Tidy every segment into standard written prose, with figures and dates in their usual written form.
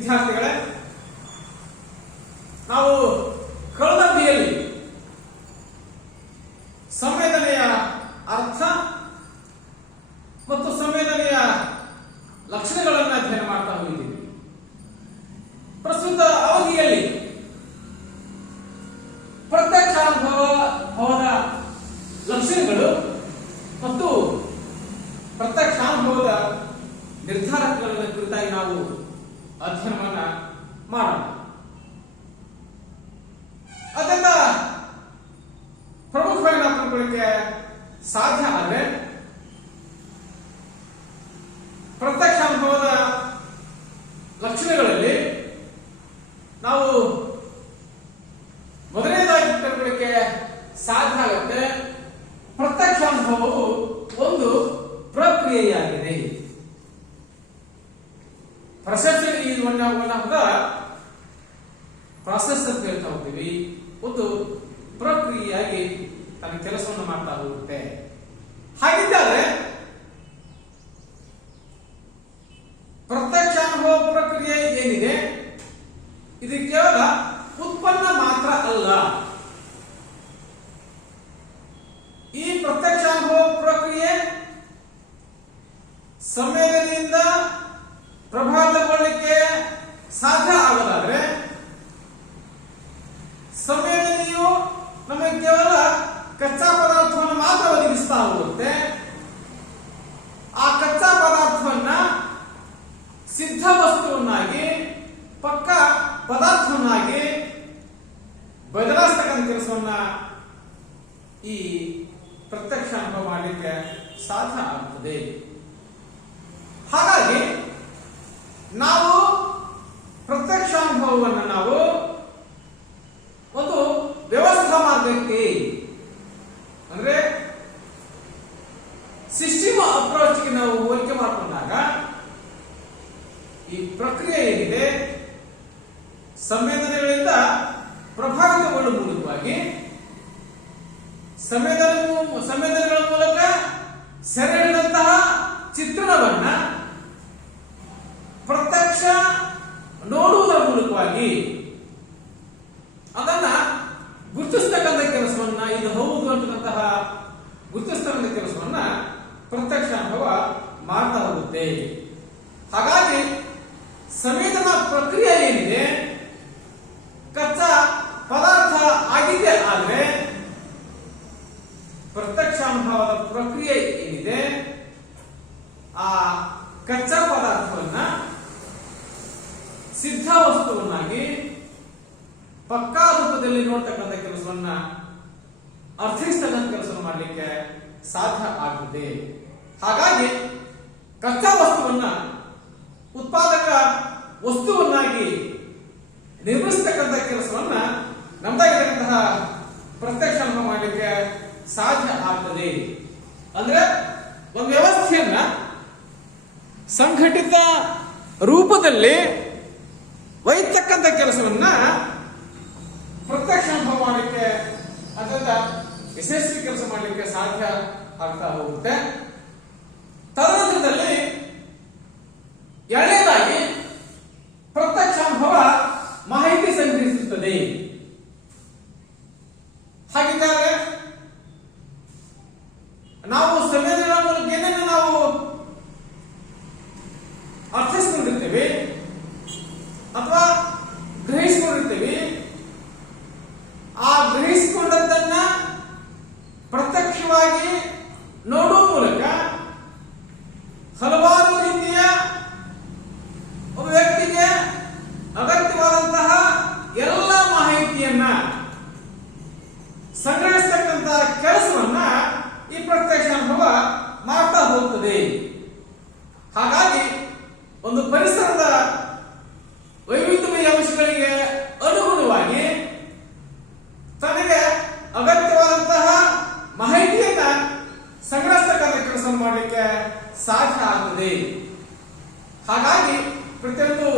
ವಿದ್ಯಾರ್ಥಿಗಳೇ, ನಾವು ಕಳೆದ ಅವಧಿಯಲ್ಲಿ ಸಂವೇದನೆಯ ಅರ್ಥ ಮತ್ತು ಸಂವೇದನೆಯ ಲಕ್ಷಣಗಳನ್ನು ಅಧ್ಯಯನ ಮಾಡ್ತಾ ಹೋಗಿದ್ದೀವಿ. ಪ್ರಸ್ತುತ ಅವಧಿಯಲ್ಲಿ ಪ್ರತ್ಯಕ್ಷಾನುಭವದ ಲಕ್ಷಣಗಳು ಮತ್ತು ಪ್ರತ್ಯಕ್ಷಾನುಭವದ ನಿರ್ಧಾರಕಗಳ ಕುರಿತಾಗಿ ನಾವು ಅಧ್ಯಯನವನ್ನ ಮಾಡೋಣ. ಅದನ್ನ ಪ್ರಮುಖವಾಗಿ ನಾವು ತಿಳ್ಕೊಳ್ಳಿಕ್ಕೆ ಸಾಧ್ಯ ಆದರೆ ಪ್ರತ್ಯಕ್ಷಾನುಭವದ ಲಕ್ಷಣಗಳಲ್ಲಿ ನಾವು ಮೊದಲನೇದಾಗಿ ತಿಳ್ಕೊಳ್ಳಿಕ್ಕೆ ಸಾಧ್ಯ ಆಗುತ್ತೆ. ಪ್ರತ್ಯಕ್ಷಾನುಭವವು ಒಂದು ಪ್ರಕ್ರಿಯೆಯಾಗಿದೆ. ಪ್ರಾಸೆಸ್ ಅಂತ ಹೇಳ್ತಾ ಹೋಗ್ತೀವಿ. ಒಂದು ಪ್ರಕ್ರಿಯೆಯಾಗಿ ತನ್ನ ಕೆಲಸವನ್ನು ಮಾಡ್ತಾ ಹೋಗುತ್ತೆ. ಹಾಗಿದ್ದರೆ ಪ್ರತ್ಯಕ್ಷಾನುಭವ ಪ್ರಕ್ರಿಯೆ ಏನಿದೆ, ಇದು ಕೇವಲ ಉತ್ಪನ್ನ ಮಾತ್ರ ಅಲ್ಲ. ಈ ಪ್ರತ್ಯಕ್ಷಾನುಭವ ಪ್ರಕ್ರಿಯೆ ಸಂವೇದನೆಯಿಂದ ಪ್ರಭಾವಿತಗೊಳ್ಳಲಿಕ್ಕೆ ಸಾಧ್ಯ ಆಗೋದಾದ್ರೆ ಸಂವೇದನೆಯು ನಮಗೆ ಕೇವಲ ಕಚ್ಚಾ ಪದಾರ್ಥವನ್ನು ಮಾತ್ರ ಒದಗಿಸ್ತಾ ಹೋಗುತ್ತೆ. ಆ ಕಚ್ಚಾ ಪದಾರ್ಥವನ್ನ ಸಿದ್ಧ ವಸ್ತುವನ್ನಾಗಿ, ಪಕ್ಕ ಪದಾರ್ಥವನ್ನಾಗಿ ಬದಲಾಯಿಸ್ತಕ್ಕಂಥ ಕೆಲಸವನ್ನ ಈ ಪ್ರತ್ಯಕ್ಷ ಅನುಭವ ಮಾಡಲಿಕ್ಕೆ ಸಾಧ್ಯ ಆಗುತ್ತದೆ. ಹಾಗಾಗಿ ನಾವು ಪ್ರತ್ಯಕ್ಷಾನುಭವವನ್ನು ನಾವು ಒಂದು ವ್ಯವಸ್ಥಾ ಮಾರ್ಗಕ್ಕೆ, ಅಂದ್ರೆ ಸಿಸ್ಟಮ್ ಅಪ್ರೋಚ್ಗೆ ನಾವು ಹೋಲಿಕೆ ಮಾಡಿಕೊಂಡಾಗ ಈ ಪ್ರಕ್ರಿಯೆ ಏನಿದೆ ಸಂವೇದನೆಗಳಿಂದ ಪ್ರಭಾವಿತಗೊಳ್ಳುವ ಮೂಲಕವಾಗಿ ಸಂವೇದನೆಗಳ ಮೂಲಕ ಸೆರೆ ಹಿಡಿದಂತಹ ಚಿತ್ರಣವನ್ನ ಪ್ರತ್ಯಕ್ಷ ನೋಡುವುದರ ಮೂಲಕವಾಗಿ ಅದನ್ನ ಗುರುತಿಸ್ತಕ್ಕಂಥ ಕೆಲಸವನ್ನ, ಇದು ಹೌದು ಅಂತಕ್ಕಂತಹ ಗುರುತಿಸ್ತಕ್ಕಂಥ ಕೆಲಸವನ್ನ ಪ್ರತ್ಯಕ್ಷ ಅನುಭವ ಮಾಡ್ತಾ ಹೋಗುತ್ತೆ. ಹಾಗಾಗಿ ಸಂವೇದನಾ ಪ್ರಕ್ರಿಯೆ ಏನಿದೆ ಕಚ್ಚಾ ಪದಾರ್ಥ ಆಗಿದೆ, ಆದರೆ ಪ್ರತ್ಯಕ್ಷಾನುಭವದ ಪ್ರಕ್ರಿಯೆ ಏನಿದೆ ಆ ಕಚ್ಚಾ ಪದಾರ್ಥವನ್ನ ಸಿದ್ಧ ವಸ್ತುವನ್ನಾಗಿ ಪಕ್ಕಾ ರೂಪದಲ್ಲಿ ನೋಡ್ತಕ್ಕಂಥ ಕೆಲಸವನ್ನ, ಅರ್ಥೈಸ್ತಕ್ಕಂಥ ಕೆಲಸವನ್ನು ಮಾಡಲಿಕ್ಕೆ ಸಾಧ್ಯ ಆಗುತ್ತದೆ. ಹಾಗಾಗಿ ಕಚ್ಚಾ ವಸ್ತುವನ್ನ ಉತ್ಪಾದಕ ವಸ್ತುವನ್ನಾಗಿ ನಿರ್ಮಿಸತಕ್ಕಂಥ ಕೆಲಸವನ್ನ ನಮ್ದಾಗಿರ್ತಕ್ಕಂತಹ ಪ್ರತ್ಯಕ್ಷ ಅನುಭವ ಮಾಡಲಿಕ್ಕೆ ಸಾಧ್ಯ ಆಗ್ತದೆ. ಅಂದ್ರೆ ಒಂದು ವ್ಯವಸ್ಥೆಯನ್ನ ಸಂಘಟಿತ ರೂಪದಲ್ಲಿ ಒಯ್ಯತಕ್ಕಂಥ ಕೆಲಸವನ್ನ ಪ್ರತ್ಯಕ್ಷ ಅನುಭವ ಮಾಡಲಿಕ್ಕೆ, ಅದರಿಂದ ಯಶಸ್ವಿ ಕೆಲಸ ಮಾಡಲಿಕ್ಕೆ ಸಾಧ್ಯ ಆಗ್ತಾ ಹೋಗುತ್ತೆ. ತದನಂತರದಲ್ಲಿ ಎರಡನೇದಾಗಿ ಪ್ರತ್ಯಕ್ಷ ಅನುಭವ ಮಾಹಿತಿ ಸಂಗ್ರಹಿಸುತ್ತದೆ. ಹಾಗಿದ್ದಾಗ ನಾವು ಸಂವೇದನಾ ಮೂಲಕ ಏನನ್ನು ನಾವು ಅರ್ಥೈಸಿಕೊಂಡಿರ್ತೇವೆ ಅಥವಾ ಗ್ರಹಿಸಿಕೊಂಡಿರ್ತೇವೆ, ಆ ಗ್ರಹಿಸಿಕೊಂಡದ್ದನ್ನ ಪ್ರತ್ಯಕ್ಷವಾಗಿ ನೋಡುವ ಮೂಲಕ ಹಲವಾರು ರೀತಿಯ ಒಬ್ಬ ವ್ಯಕ್ತಿಗೆ ಅಗತ್ಯವಾದಂತಹ ಎಲ್ಲ ಮಾಹಿತಿಯನ್ನ ಸಂಗ್ರಹಿಸತಕ್ಕಂಥ ಕೆಲಸವನ್ನ ಈ ಪ್ರತ್ಯಕ್ಷ ಅನುಭವ ಮಾಡ್ತಾ ಹೋಗ್ತದೆ. ಹಾಗಾಗಿ ಒಂದು ಪರಿಸರದ ವೈವಿಧ್ಯಮಯ ಅಂಶಗಳಿಗೆ ಅನುಗುಣವಾಗಿ ತನಗೆ ಅಗತ್ಯವಾದಂತಹ ಮಾಹಿತಿಯನ್ನ ಸಂಗ್ರಹಿಸತಕ್ಕಂಥ ಕೆಲಸ ಮಾಡಲಿಕ್ಕೆ ಸಾಧ್ಯ ಆಗ್ತದೆ. ಹಾಗಾಗಿ ಪ್ರತಿಯೊಂದು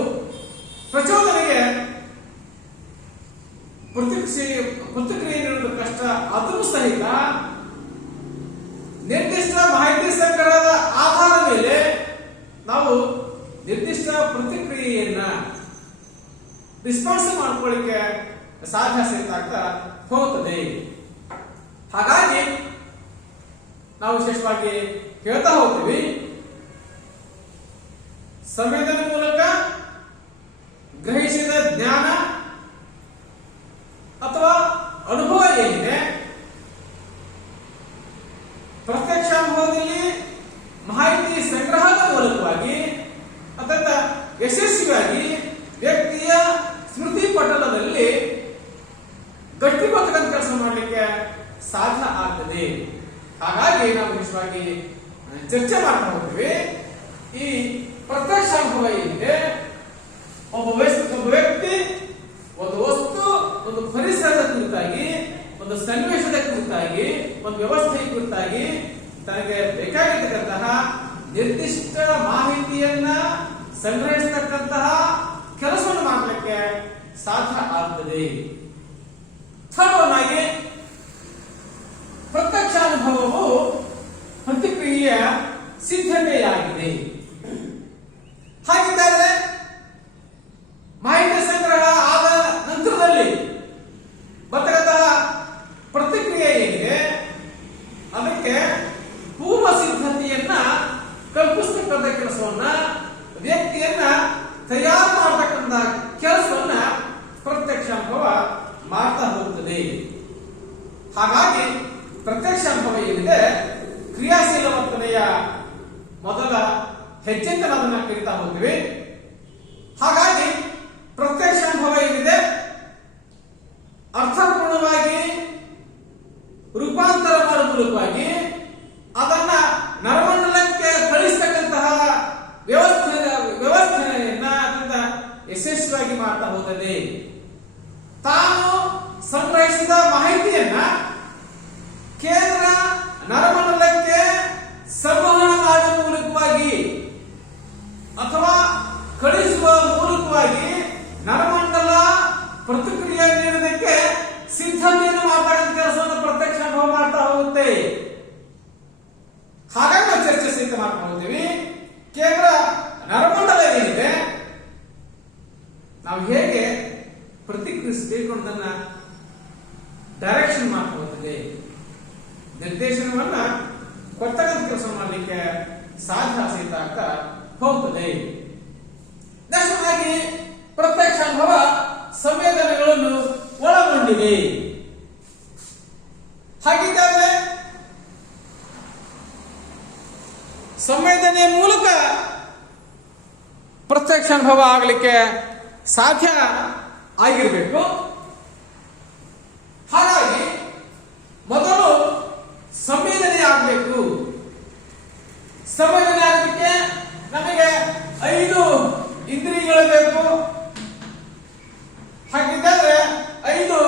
ಪ್ರಚೋದನೆಗೆ ಪ್ರತಿಕ್ರಿಯೆ ನೀಡುವುದು ಕಷ್ಟ. ಅದೂ ಸಹಿತ ನಿರ್ದಿಷ್ಟ ಮಾಹಿತಿ ಸಂಗ್ರಹದ ಆಧಾರದ ಮೇಲೆ ನಾವು ನಿರ್ದಿಷ್ಟ ಪ್ರತಿಕ್ರಿಯೆಯನ್ನ ರಿಸ್ಪಾನ್ಸ್ ಮಾಡ್ಕೊಳ್ಳಿಕ್ಕೆ ಸಾಧ್ಯ ಆಗ್ತಾ ಹೋಗುತ್ತದೆ. ಹಾಗಾಗಿ ನಾವು ವಿಶೇಷವಾಗಿ ಹೇಳ್ತಾ ಹೋಗ್ತೀವಿ, ಸಂವೇದನೆ ಮೂಲಕ ಗ್ರಹಿಸಿದ ಜ್ಞಾನ ಅಥವಾ ಅನುಭವ ಏನಿದೆ, ಪ್ರತ್ಯಕ್ಷ ಅನುಭವದಲ್ಲಿ ಮಾಹಿತಿ ಸಂಗ್ರಹದ ಮೂಲಕವಾಗಿ ಅತ್ಯಂತ ಯಶಸ್ವಿಯಾಗಿ ವ್ಯಕ್ತಿಯ ಸ್ಮೃತಿ ಪಟಲದಲ್ಲಿ ಗಟ್ಟಿಗೊತ್ತಕ್ಕಂಥ ಕೆಲಸ ಮಾಡಲಿಕ್ಕೆ ಸಾಧ್ಯ ಆಗ್ತದೆ. ಹಾಗಾಗಿ ನಾವು ವಿಶೇಷವಾಗಿ ಚರ್ಚೆ ಮಾಡ್ತಾ ಹೋಗ್ತೀವಿ. ಈ ಪ್ರತ್ಯಕ್ಷ ಅನುಭವ ಏನಿದೆ, ಒಬ್ಬ ವ್ಯಕ್ತಿ ಒಂದು ವಸ್ತು, ಒಂದು ಪರಿಸರದ ಕುರಿತಾಗಿ, ಒಂದು ಸನ್ನಿವೇಶದ ಕುರಿತಾಗಿ, ಒಂದು ವ್ಯವಸ್ಥೆಯ ಕುರಿತಾಗಿ ತನಗೆ ಬೇಕಾಗಿರ್ತಕ್ಕಂತಹ ನಿರ್ದಿಷ್ಟ ಮಾಹಿತಿಯನ್ನ ಸಂಗ್ರಹಿಸತಕ್ಕಂತಹ ಕೆಲಸವನ್ನು ಮಾಡಲಿಕ್ಕೆ ಸಾಧ್ಯ ಆಗ್ತದೆ. ಸಾಮಾನ್ಯವಾಗಿ ಪ್ರತ್ಯಕ್ಷ ಅನುಭವವು ಪ್ರತಿಕ್ರಿಯೆಯ ಸಿದ್ಧತೆಯಾಗಿದೆ. ಹಾಗಿದ್ದರೆ ಮಾಹಿತಿ ಸಂಗ್ರಹ ಆದ ನಂತರದಲ್ಲಿ ಬರ್ತಕ್ಕಂತಹ ಪ್ರತಿಕ್ರಿಯೆ ಏನಿದೆ, ಅದಕ್ಕೆ ಪೂರ್ವ ಸಿದ್ಧತೆಯನ್ನ ಕಲ್ಪಿಸತಕ್ಕಂಥ ಕೆಲಸವನ್ನ, ವ್ಯಕ್ತಿಯನ್ನ ತಯಾರು ಮಾಡತಕ್ಕಂಥ ಕೆಲಸವನ್ನ ಪ್ರತ್ಯಕ್ಷ ಅನುಭವ ಮಾಡ್ತಾ ಹೋಗುತ್ತದೆ. ಹಾಗಾಗಿ ಪ್ರತ್ಯಕ್ಷ ಅನುಭವ ಏನಿದೆ, ಕ್ರಿಯಾಶೀಲ ವರ್ತನೆಯ ಮೊದಲ ಹೆಜ್ಜೆ ಅಂತ ಅದನ್ನ ಕರೀತಾ ಹೋಗ್ತೀವಿ. ಹಾಗಾಗಿ ಪ್ರತ್ಯಕ್ಷ ಅನುಭವ ಏನಿದೆ, ಅರ್ಥಪೂರ್ಣವಾಗಿ ರೂಪಾಂತರ ಮಾಡುವ ಮೂಲಕವಾಗಿ ಅದನ್ನ ನರಮಂಡಲಕ್ಕೆ ಕಳಿಸತಕ್ಕಂತಹ ವ್ಯವಸ್ಥೆಯನ್ನ ಅತ್ಯಂತ ಯಶಸ್ವಿಯಾಗಿ ಮಾಡ್ತಾ ಹೋಗುತ್ತದೆ. ತಾನು ಸಂಗ್ರಹಿಸಿದ ಮಾಹಿತಿಯನ್ನ ಕೇಂದ್ರ ನರಮಂಡಲಕ್ಕೆ ಸಂವಹನ ಮಾಡುವ ಮೂಲಕವಾಗಿ ಅಥವಾ ಕಳಿಸುವ ಮೂಲಕವಾಗಿ ನರಮಂಡಲ ಪ್ರತಿಕ್ರಿಯೆ ನೀಡುವುದಕ್ಕೆ ಸಿದ್ಧತೆಯನ್ನು ಮಾಡ್ತಕ್ಕಂಥ ಕೆಲಸವನ್ನು ಪ್ರತ್ಯಕ್ಷ ಅನುಭವ ಮಾಡ್ತಾ ಹೋಗುತ್ತೆ. ಹಾಗಾಗಿ ನಾವು ಚರ್ಚೆ ಸಹಿತ ಮಾಡ್ತಾ ಹೋಗ್ತೀವಿ. ಕೇಂದ್ರ ನರಮಂಡಲ ಏನಿದೆ, ನಾವು ಹೇಗೆ ಪ್ರತಿಕ್ರಿಯಿಸಬೇಕು ಅನ್ನೋದನ್ನ ಡೈರೆಕ್ಷನ್ ಮಾಡ್ತಾ ಹೋಗ್ತದೆ, ನಿರ್ದೇಶನವನ್ನ ಕೊಡ್ತಕ್ಕಂಥ ಕೆಲಸ ಮಾಡಲಿಕ್ಕೆ ಸಾಧ್ಯ ಸಹಿತ ಆಗ್ತಾ ಹೋಗ್ತದೆ. ಹಾಗೆ ಪ್ರತ್ಯಕ್ಷ ಅನುಭವ ಸಂವೇದನೆಗಳನ್ನು ಒಳಗೊಂಡಿದೆ. ಹಾಗಿದ್ದರೆ ಸಂವೇದನೆಯ ಮೂಲಕ ಪ್ರತ್ಯಕ್ಷ ಅನುಭವ ಆಗಲಿಕ್ಕೆ ಸಾಧ್ಯ ಆಗಿರಬೇಕು. ಹಾಗಾಗಿ ಮೊದಲು ಸಂವೇದನೆ ಆಗಬೇಕು. ಸಂವೇದನೆ ಆಗಲಿಕ್ಕೆ ನಮಗೆ 5 ಇಂದ್ರಿಯಗಳು ಬೇಕು. ಹಾಗಿದ್ದರೆ 5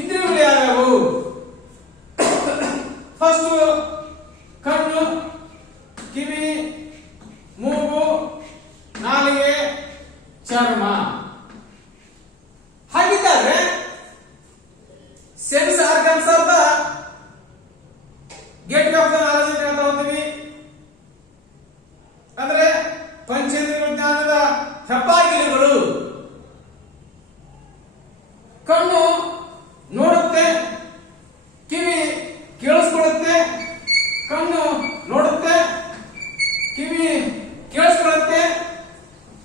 ಇಂದ್ರಿಯಗಳು ಯಾವ್ಯಾವು? ಫಸ್ಟ್ ಕಣ್ಣು, ಕಿವಿ, ಮೂಗು, ನಾಲಿಗೆ, ಚರ್ಮ. ಹಾಗಿದ್ದರೆ ಸೆನ್ಸ್ ಆರ್ಗನ್ಸ್ ಅಂತ ಗೆಟ್ ಆಫ್ ದ ನಾಲೆಜ್ ಹೇಳ್ತಾ ಹೋಗ್ತೀವಿ. ಅಂದ್ರೆ ಪಂಚೇಂದ್ರಿಯ ಜ್ಞಾನದ ಹೆಬ್ಬಾಗಿಲುಗಳು. ಕಣ್ಣು ನೋಡುತ್ತೆ, ಕಿವಿ ಕೇಳಿಸ್ಕೊಳ್ಳುತ್ತೆ, ಕಣ್ಣು ನೋಡುತ್ತೆ, ಕಿವಿ ಕೇಳಿಸ್ಕೊಳ್ಳುತ್ತೆ,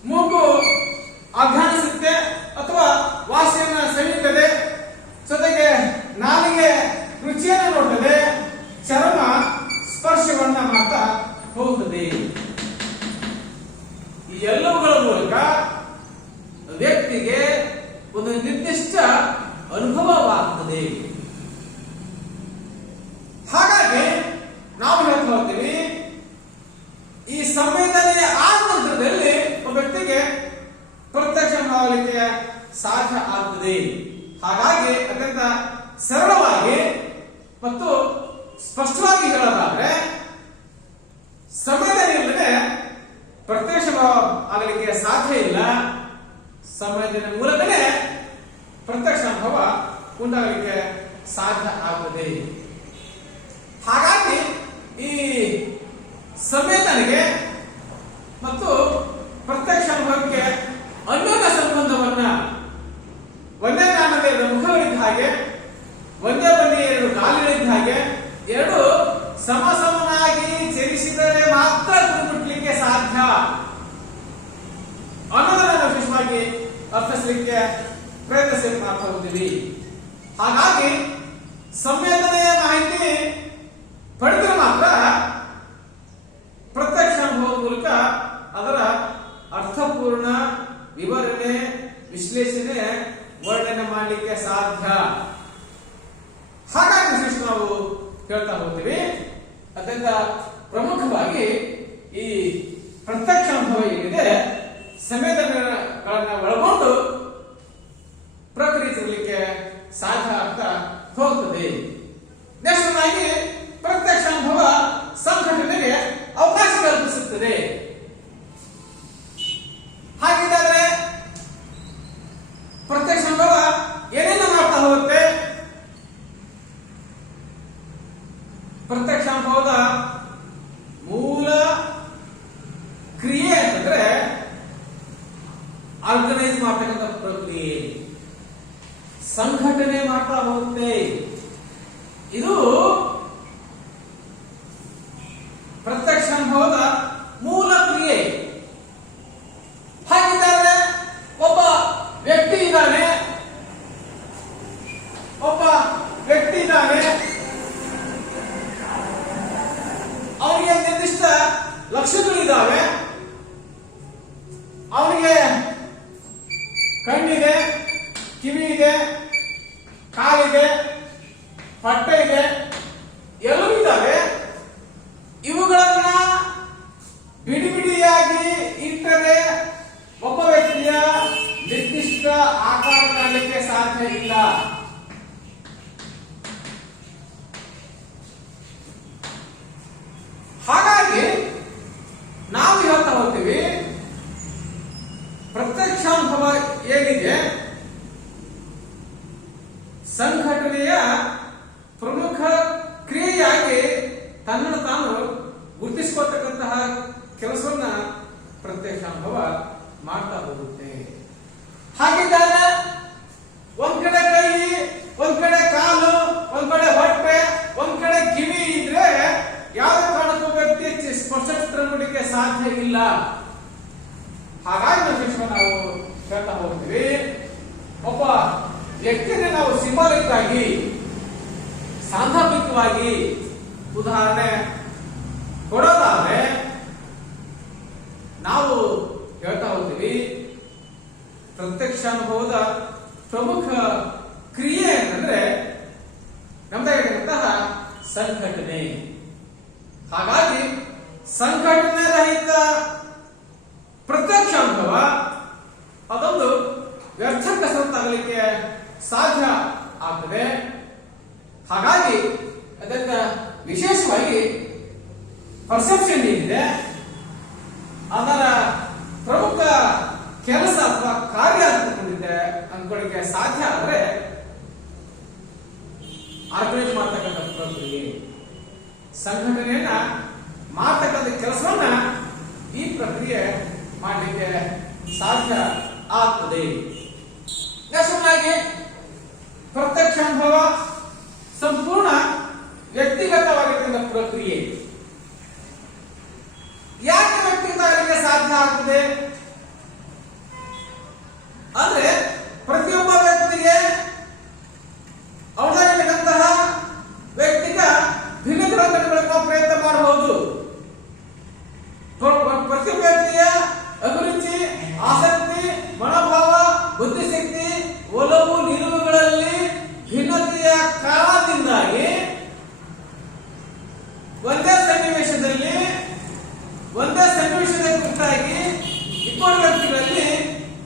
ಮೂಗು ಆಘ್ರಾಣಿಸುತ್ತೆ ಅಥವಾ ವಾಸನೆಯನ್ನು ಸವಿಯುತ್ತದೆ, ಜೊತೆಗೆ ನಾಲಿಗೆ ರುಚಿಯನ್ನು ನೋಡುತ್ತದೆ, ಚರ್ಮ ಸ್ಪರ್ಶವನ್ನ ಮಾಡ್ತಾ ಹೋಗುತ್ತದೆ. ಈ ಎಲ್ಲವುಗಳ ಮೂಲಕ ವ್ಯಕ್ತಿಗೆ ಒಂದು ನಿರ್ದಿಷ್ಟ ಅನುಭವವಾಗುತ್ತದೆ. ಹಾಗಾಗಿ ನಾವು ಹೇಳ್ತಾ ಹೋಗ್ತೀವಿ, ಈ ಸಂವೇದನೆ ಆದ ನಂತರದಲ್ಲಿ ಒಬ್ಬ ವ್ಯಕ್ತಿಗೆ ಪ್ರತ್ಯಕ್ಷ ಆಗಲಿಕ್ಕೆ ಸಾಧ್ಯ ಆಗ್ತದೆ. ಹಾಗಾಗಿ ಅತ್ಯಂತ ಸರಳವಾಗಿ ಮತ್ತು ಸ್ಪಷ್ಟವಾಗಿ ಹೇಳೋದಾದ್ರೆ, ಸಂವೇದನೆ ಇಲ್ಲದೆ ಪ್ರತ್ಯಕ್ಷ ಆಗಲಿಕ್ಕೆ ಸಾಧ್ಯ ಇಲ್ಲ. ಸಂವೇದನೆ ಮೂಲಕನೇ ಪ್ರತ್ಯಕ್ಷ ಅನುಭವ ಉಂಟಾಗಲಿಕ್ಕೆ ಸಾಧ್ಯ ಆಗುತ್ತದೆ. ಹಾಗಾಗಿ ಈ ಸಂವೇದನೆಗೆ ಮತ್ತು ಪ್ರತ್ಯಕ್ಷ ಅನುಭವಕ್ಕೆ ಅನ್ಯೋನ್ಯ ಸಂಬಂಧವನ್ನ ಸಮನಾಗಿ ಚಲಿಸಿದರೆ ಮಾತ್ರ ಗುರುಮುಟ್ಲಿಕ್ಕೆ ಸಾಧ್ಯ ಅನ್ನೋದನ್ನ ನಾವು ವಿಶೇಷವಾಗಿ ಅರ್ಥೈಸಲಿಕ್ಕೆ ಪ್ರಯತ್ನಿಸಿ ಮಾಡ್ತಾ ಹೋಗ್ತೀವಿ. ಹಾಗಾಗಿ ಸಂವೇದನೆಯ ಮಾಹಿತಿ ಪಡೆದರೆ ಮಾತ್ರ ಪ್ರತ್ಯಕ್ಷ ಅನುಭವದ ಮೂಲಕ ಅದರ ಅರ್ಥಪೂರ್ಣ ವಿವರಣೆ, ವಿಶ್ಲೇಷಣೆ, ವರ್ಣನೆ ಮಾಡಲಿಕ್ಕೆ ಸಾಧ್ಯ. ಹಾಗಾಗಿ ವಿಶೇಷ ನಾವು ಹೇಳ್ತಾ ಹೋಗ್ತೀವಿ. ಅತ್ಯಂತ ಪ್ರಮುಖವಾಗಿ ಈ ಪ್ರತ್ಯಕ್ಷ ಅನುಭವ ಏನಿದೆ ಸಂವೇದನೆಗಳನ್ನ ಒಳಗೊಂಡು ಪ್ರಕ್ರಿಯಿಸಲಿಕ್ಕೆ ಸಾಧ್ಯ ಆಗ್ತಾ ಹೋಗ್ತದೆ. ನೆಕ್ಸ್ಟ್ ಆಗಿ ಪ್ರತ್ಯಕ್ಷ ಅನುಭವ ಸಂಘಟನೆಗೆ ಅವಕಾಶ ಕಲ್ಪಿಸುತ್ತದೆ. ಹಾಗಿದ್ದರೆ ಪ್ರತ್ಯಕ್ಷ ಅನುಭವ ಏನೇನು ಮಾಡ್ತಾ ಹೋಗುತ್ತೆ? ಪ್ರತ್ಯಕ್ಷ ಅನುಭವದ ಮೂಲ ಕ್ರಿಯೆ ಅಂತಂದ್ರೆ ಆರ್ಗನೈಸ್ ಮಾಡ್ತಕ್ಕಂಥ ಪ್ರಕ್ರಿಯೆ, ಸಂಘಟನೆ ಮಾಡ್ತಾ ಹೋಗುತ್ತೆ. ಇದು ಪ್ರತ್ಯಕ್ಷ ಅನುಭವದ ಮೂಲ ಕ್ರಿಯೆ. ಹಾಗಿದ್ದರೆ ಒಬ್ಬ ವ್ಯಕ್ತಿ ಇದ್ದಾನೆ, ಅವನಿಗೆ ನಿರ್ದಿಷ್ಟ ಲಕ್ಷ್ಯಗಳಿದ್ದಾವೆ. ಅವನಿಗೆ ಕಣ್ಣಿದೆ, ಕಿವಿ ಇದೆ, ಕಾಲಿದೆ, ಹೊಟ್ಟೆ ಇದೆ, ಎಲ್ಲವೂ ಇದ್ದಾವೆ. ಇವುಗಳನ್ನ ಬಿಡಿ ಬಿಡಿಯಾಗಿ ಇಟ್ಟರೆ ಒಬ್ಬ ವ್ಯಕ್ತಿಯ ನಿರ್ದಿಷ್ಟ ಆಕಾರ ಕಾಣಲಿಕ್ಕೆ ಸಾಧ್ಯ ಇಲ್ಲ. ಹಾಗಾಗಿ ನಾವು ಹೇಳ್ತಾ ಹೋಗ್ತೀವಿ, ಪ್ರತ್ಯಕ್ಷಾನುಭವ ಏನಿದೆ ಸಂಘಟನೆಯ ಪ್ರಮುಖ ಕ್ರಿಯೆಯಾಗಿ ತನ್ನನ್ನು ತಾನು ಗುರುತಿಸಿಕೊಳ್ತಕ್ಕಂತಹ ಕೆಲಸವನ್ನ ಪ್ರತ್ಯಕ್ಷಾನುಭವ ಮಾಡ್ತಾ ಹೋಗುತ್ತೆ. ಹಾಗಿದ್ದಾಗ ಒಂದ್ ಕಡೆ ಕೈ, ಒಂದ್ ಕಡೆ ಕಾಲು, ಒಂದ್ ಕಡೆ ಹೊಟ್ಟೆ, ಒಂದ್ ಕಡೆ ಕಿವಿ ಇದ್ರೆ ಯಾವುದೇ ಕಾರಣಕ್ಕೂ ವ್ಯಕ್ತಿ ಸ್ಪಷ್ಟ ಚಿತ್ರ ನೋಡಲಿಕ್ಕೆ ಸಾಧ್ಯ ಇಲ್ಲ. ಹಾಗಾಗಿ ನಾವು ಹೇಳ್ತಾ ಹೋಗ್ತೀವಿ, ಒಬ್ಬ ವ್ಯಕ್ತಿಗೆ ನಾವು ಸಿಂಬಾಲಿಕ್ ಆಗಿ, ಸಾಂದರ್ಭಿಕವಾಗಿ ಉದಾಹರಣೆ ಕೊಡೋದಾದ್ರೆ ನಾವು ಹೇಳ್ತಾ ಹೋಗ್ತೀವಿ, ಪ್ರತ್ಯಕ್ಷಾನುಭವದ ಪ್ರಮುಖ ಕ್ರಿಯೆ ಅಂತಂದ್ರೆ ನಮ್ದಾಗಿರ್ತಕ್ಕಂತಹ ಸಂಘಟನೆ. ಹಾಗಾಗಿ ಸಂಘಟನೆ ರಹಿತ ಪ್ರತ್ಯಕ್ಷಾನುಭವ ಅದೊಂದು ವ್ಯರ್ಥ ಕಸರತ್ತಾಗಲಿಕ್ಕೆ ಸಾಧ್ಯ ಆಗ್ತದೆ. ಹಾಗಾಗಿ ಅದನ್ನ ವಿಶೇಷವಾಗಿ ಪರ್ಸೆಪ್ಷನ್ ಏನಿದೆ ಅದರ ಪ್ರಮುಖ ಕೆಲಸ ಅಥವಾ ಕಾರ್ಯ ಅಂದ್ಕೊಂಡಿದ್ದೆ ಅಂದ್ಕೊಳ್ಳಿಕ್ಕೆ ಸಾಧ್ಯ ಆದ್ರೆ ಆರ್ಗನೈಸ್ ಮಾಡ್ತಕ್ಕಂಥ ಪ್ರಕ್ರಿಯೆ, ಸಂಘಟನೆಯನ್ನ ಮಾಡ್ತಕ್ಕಂಥ ಕೆಲಸವನ್ನ ಈ ಪ್ರಕ್ರಿಯೆ ಮಾಡಲಿಕ್ಕೆ ಸಾಧ್ಯ ಆಗ್ತದೆ. ನೆಕ್ಸ್ಟ್ ಪ್ರತ್ಯಕ್ಷ ಅನುಭವ ಸಂಪೂರ್ಣ ವ್ಯಕ್ತಿಗತವಾಗಿರ್ತಕ್ಕಂಥ ಪ್ರಕ್ರಿಯೆ. ಯಾಕೆ ವ್ಯಕ್ತಿಗತ ಸಾಧ್ಯ ಆಗ್ತದೆ ಅಂದ್ರೆ ಪ್ರತಿಯೊಬ್ಬ ವ್ಯಕ್ತಿಗೆ ಅವನಾಗಿರ್ತಕ್ಕಂತಹ ವ್ಯಕ್ತಿಗ ಭಿನ್ನತೆಗಳನ್ನು ಕಂಡುಕೊಳ್ಳಲು ಪ್ರಯತ್ನ ಮಾಡಬಹುದು. ಪ್ರತಿಯೊಬ್ಬ ವ್ಯಕ್ತಿಯ ಅಭಿರುಚಿ, ಆಸಕ್ತಿ, ಮನೋಭಾವ, ಬುದ್ಧಿಶಕ್ತಿ, ಒಲವು, ನಿಲುವುಗಳಲ್ಲಿ ಭಿನ್ನತೆಯ ಕಾರಣದಿಂದಾಗಿ ಒಂದೇ ಸನ್ನಿವೇಶದ ಕುರಿತಾಗಿ ಇಬ್ಬರು ವ್ಯಕ್ತಿಗಳಲ್ಲಿ